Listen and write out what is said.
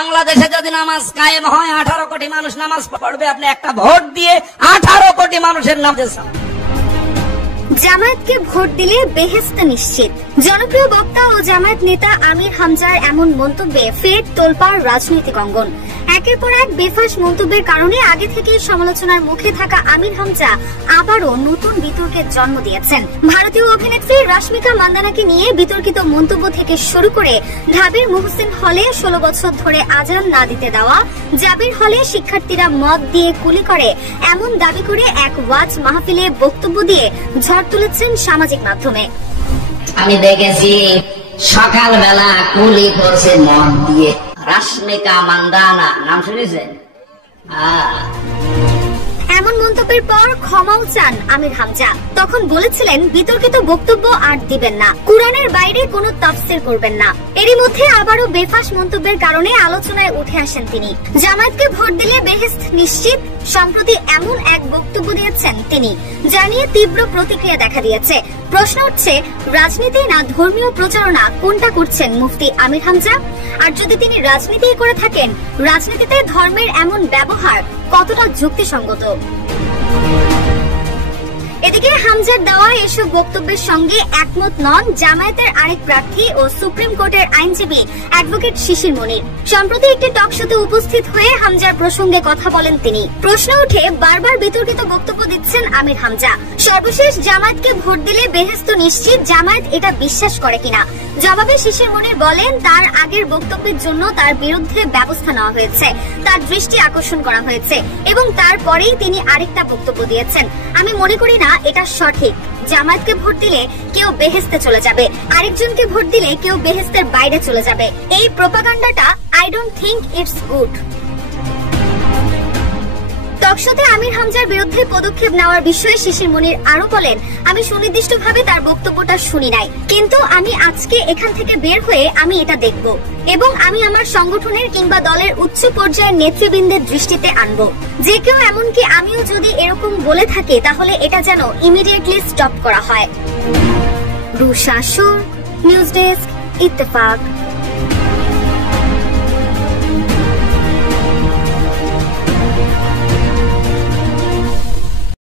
বাংলাদেশে যদি নামাজ কায়েম হয় 18 কোটি মানুষ নামাজ পড়বে, আপনি একটা ভোট দিয়ে 18 কোটি মানুষের নামাজ। জামায়াতকে ভোট দিলে বেহেশত নিশ্চিত। জনপ্রিয় বক্তা ও জামায়াত নেতা আমির হামজার এমন মন্তব্যে ফের তোলপাড় রাজনৈতিক অঙ্গন। একের পর এক বেফাঁস মন্তব্যের কারণে আগে থেকে সমালোচনার মুখে থাকা আমির হামজা আবারও নতুন বিতর্কের জন্ম দিয়েছেন। ভারতীয় অভিনেত্রী রশ্মিকা মান্দানাকে নিয়ে বিতর্কিত মন্তব্য থেকে শুরু করে ঢাবির মুহসিন হলে 16 বছর ধরে আজান না দিতে দেওয়া, জাবির হলে শিক্ষার্থীরা মদ দিয়ে কুলি করে এমন দাবি করে এক ওয়াজ মাহফিলে বক্তব্য দিয়ে ঝড় তুলেছেন সামাজিক মাধ্যমে। আমি দেখেছি সকালবেলা কুলি করছে মদ দিয়ে। রশ্মিকা মান্দানা নাম শুনেছেন? এমন মন্তব্যের পর ক্ষমাও চান আমির হামজা। তখন বলেছিলেন বিতর্কিত বক্তব্য আর দিবেন না, কুরআনের বাইরে কোনো তাফসীর করবেন না। এরই মধ্যে আবারও বেফাঁস মন্তব্যের কারণে আলোচনায় উঠে আসেন তিনি। জামায়াতকে ভোট দিলে বেহেশত নিশ্চিত, সম্প্রতি এমন এক বক্তব্য দিয়েছেন তিনি, যা নিয়ে তীব্র প্রতিক্রিয়া দেখা দিয়েছে। প্রশ্ন উঠছে, রাজনীতি না ধর্মীয় প্রচারণা, কোনটা করছেন মুফতি আমির হামজা? আর যদি তিনি রাজনীতি করে থাকেন, রাজনীতিতে ধর্মের এমন ব্যবহার কতটা যুক্তিসঙ্গত? এদিকে হামজার দেওয়া এসব বক্তব্যের সঙ্গে একমত নন জামায়াতের আরেক প্রার্থী ও সুপ্রিম কোর্টের আইনজীবী অ্যাডভোকেট শিশির মনির। সম্প্রতি একটি টক শোতে উপস্থিত হয়ে হামজার প্রসঙ্গে কথা বলেন তিনি। প্রশ্ন উঠে বারবার বিতর্কিত বক্তব্য দিচ্ছেন আমির হামজা। সর্বশেষ জামায়াতকে ভোট দিলে বেহেশত নিশ্চিত, জামায়াত এটা বিশ্বাস করে কিনা? জবাবে শিশির মনির বলেন, তার আগের বক্তব্যের জন্য তার বিরুদ্ধে ব্যবস্থা নেওয়া হয়েছে, তার দৃষ্টি আকর্ষণ করা হয়েছে এবং তারপরেই তিনি আরেকটা বক্তব্য দিয়েছেন। আমি মনে করি না এটা সঠিক। জামায়াতকে ভোট দিলে কেউ বেহেশতে চলে যাবে, আরেকজনকে ভোট দিলে কেউ বেহেশতের বাইরে চলে যাবে। এই প্রোপাগান্ডাটা I don't think it's good. টকশোতে আমির হামজার বিরুদ্ধে পদক্ষেপ নেওয়ার বিষয়ে শিশির মনির আরো বলেন, আমি সুনির্দিষ্টভাবে তার বক্তব্যটা শুনি নাই, কিন্তু আমি আজকে এখান থেকে বের হয়ে আমি এটা দেখব এবং আমি আমার সংগঠনের কিংবা দলের উচ্চ পর্যায়ের নেতৃবৃন্দের দৃষ্টিতে আনব। যে কেউ, এমনকি আমিও যদি এরকম বলে থাকি, তাহলে এটা যেন ইমিডিয়েটলি স্টপ করা হয়। রুশা সুর, নিউজ ডেস্ক, ইত্তেফাক।